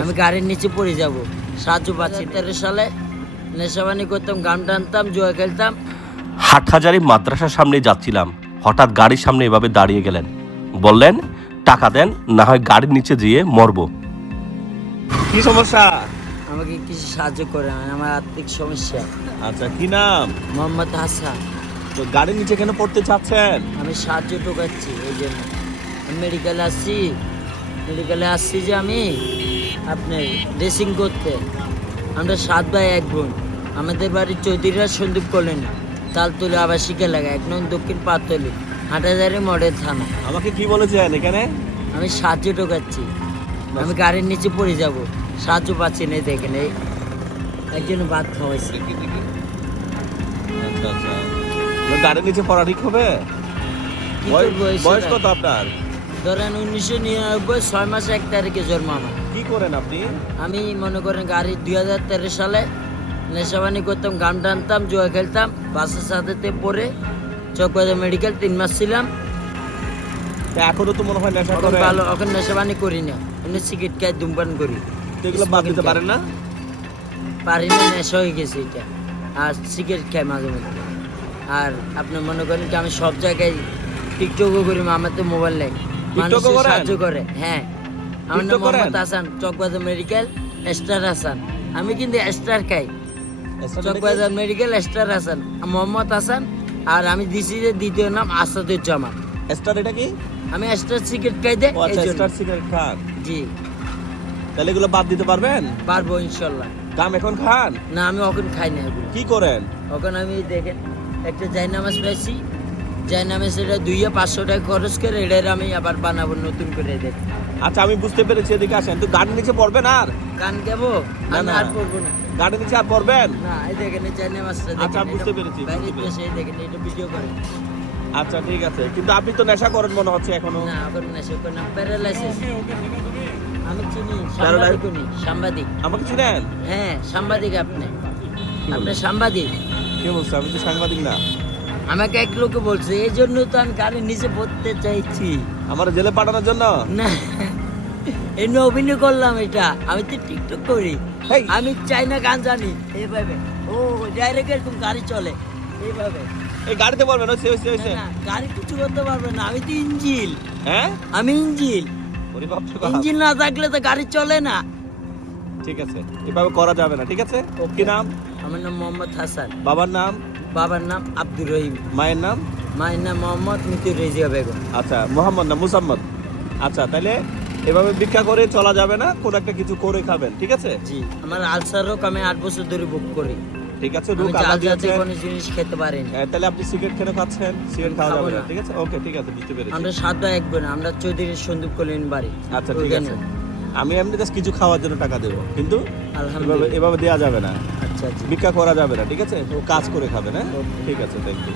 আমি গাড়ির নিচে পড়ে যাব। সাহায্য পাচ্ছি তেরো সালে নেশাবানি করতাম গান টানতাম জুয়া খেলতাম। হাটহাজারি মাদ্রাসার সামনে যাচ্ছিলাম। হঠাৎ গাড়ির সামনে এভাবে দাঁড়িয়ে গেলেন। বললেন টাকা দেন না হয় গাড়ির নিচে যেয়ে মরবো। কি সমস্যা? আমাকে কিছু সাহায্য করে আমার আর্থিক সমস্যা। আচ্ছা কি নাম? মোহাম্মদ হাসান। তো গাড়ির নিচে কেন পড়তে চাচ্ছেন? আমি সাহায্য টোকাচ্ছি এই জন্য। আমি মেডিকেলে আসছি মেডিকেলে আসছি যে আমি আপনার ড্রেসিং করতে। আমরা সাত ভাই এক বোন। আমাদের বাড়ির চৌধুরীরা সন্দীপ করলেন তালতলি আবাসিক এলাকা এক নং দক্ষিণ পাতলি হাটাজারি মডেল থানা। আমাকে কি বলেছেন এখানে? আমি সাহায্য ঢোকাচ্ছি আমি গাড়ির নিচে পড়ে যাব। সাহায্য পাচ্ছি না দেখেন এই একজন ভাত খাওয়াইছি। আচ্ছা আচ্ছা। গাড়ির নিচে পড়া ঠিক হবে? বয়স? কত আপনার? ধরেন উনিশশো নিরানব্বই ছয় মাস এক তারিখে জন্ম আমার। কি করেন আপনি? আমি মনে করেন গাড়ি দুই হাজার তেরো সালে নেশাবানি করতাম গান টানতাম জুয়া খেলতাম বাসের সাথে পড়ে চকবাজার মেডিকেল তিন মাস ছিলাম। এখনও তো মনে হয় নেশা ভালো এখন নেশাবানি করি না এমনি সিগারেট খাই ধূমপান করি। এগুলো বাদ দিতে পারেন না? পারি না নেশা হয়ে গেছে এটা। আর সিগারেট খাই মাঝে মধ্যে। আর আপনি মনে করেন কি আমি সব জায়গায় টিকটকও করি আমার তো মোবাইল নেই। টিকটকও মানুষের করেন? সাহায্য করে হ্যাঁ। আমার নাম মোহাম্মদ হাসান চকবাজার মেডিকেল স্টার হাসান। আমি কিন্তু স্টার খাই। Chawkbazar medical star Hasan. Mohammad Hasan আর আমি দিছি যে দ্বিতীয় নাম আসাদুজ্জামান। স্টার এটা কি? আমি স্টার সিগারেট খাই দে আচ্ছা স্টার সিগারেট খান। জি। তাহলে এগুলো বাদ দিতে পারবেন? পারব ইনশাল্লাহ। দাম এখন খান? না আমি ওখানে খাই না কি করেন? ওখানে আমি দেখেন একটা জায়নামাজ পাইছি জায়নামাজ এটা দুইয়া পাঁচশো টাকা খরচ করে এটার আমি আবার বানাবো নতুন করে দেখ আচ্ছা আমি বুঝতে পেরেছি এদিকে আসেন। তো গাড়ির নিচে পড়বেন আর? গান গাবো? না, আমি না। আর করব না। গাড়ির নিচে আর পড়বেন? না এই দেখেন এই জায়নামাজটা আচ্ছা, বুঝতে পেরেছি, দেশে এই দেখেন এটা ভিডিও করে। আচ্ছা ঠিক আছে। কিন্তু আপনি তো নেশা করেন মনে হচ্ছে এখনও। না ওখানে না সেখানে না। প্যারালাইসিস আমি চিনি সাংবাদিক উনি সাংবাদিক। আমাকে চিনেন? হ্যাঁ সাংবাদিক আপনি। আপনি সাংবাদিক? কে বলছে আমি তো সাংবাদিক না। আমাকে এক লোকে বলছে এই জন্য তো আমি গাড়ির নিচে পড়তে চাইছি। আমার জেলে পাঠানোর জন্য? না এমনি অভিনয় করলাম এটা। আমি তো টিকটক করি। আমি চাই না গান জানি। এইভাবে। ও ডাইরেক্ট এরকম গাড়ি চলে। এইভাবে। এই গাড়িতে হচ্ছে না, হচ্ছে না, গাড়ি কিছু করতে পারবে না। আমি তো ইঞ্জিল। হ্যাঁ? আমি ইঞ্জিল। ইঞ্জিল না থাকলে তো গাড়ি চলে না। ঠিক আছে এভাবে করা যাবে না ঠিক আছে? কি নাম? আমার নাম মোহাম্মদ হাসান। বাবার নাম? বাবার নাম আব্দুর রহিম। মায়ের নাম? মায়ের নাম মোহাম্মদ মিতুর রেজিয়া বেগম। আচ্ছা মোহাম্মদ না মুসাম্মদ? আচ্ছা তাহলে এভাবে ভিক্ষা করে চলা যাবে না কোন একটা কিছু করে খাবেন ঠিক আছে? জি আমার আলসার রোগ আমি আট বছর ধরে বুক করি। ঠিক আছে রোগ আলাদা কোনো জিনিস খেতে পারিনি। তাহলে আপনি সিগারেট কেন খাচ্ছেন? সিগারেট খাওয়া যাবে না। ঠিক আছে? ওকে ঠিক আছে বুঝতে পেরেছি। আমরা সাত এক বোন আমরা চৌধুরীর সন্দীপ কলেন বাড়ি। আচ্ছা ঠিক আছে। আমি এমনি জাস্ট কিছু খাওয়ার জন্য টাকা দেবো কিন্তু এভাবে এভাবে দেওয়া যাবে না। আচ্ছা আচ্ছা। ভিক্ষা করা যাবে না ঠিক আছে? ও কাজ করে খাবে না? ঠিক আছে থ্যাংক ইউ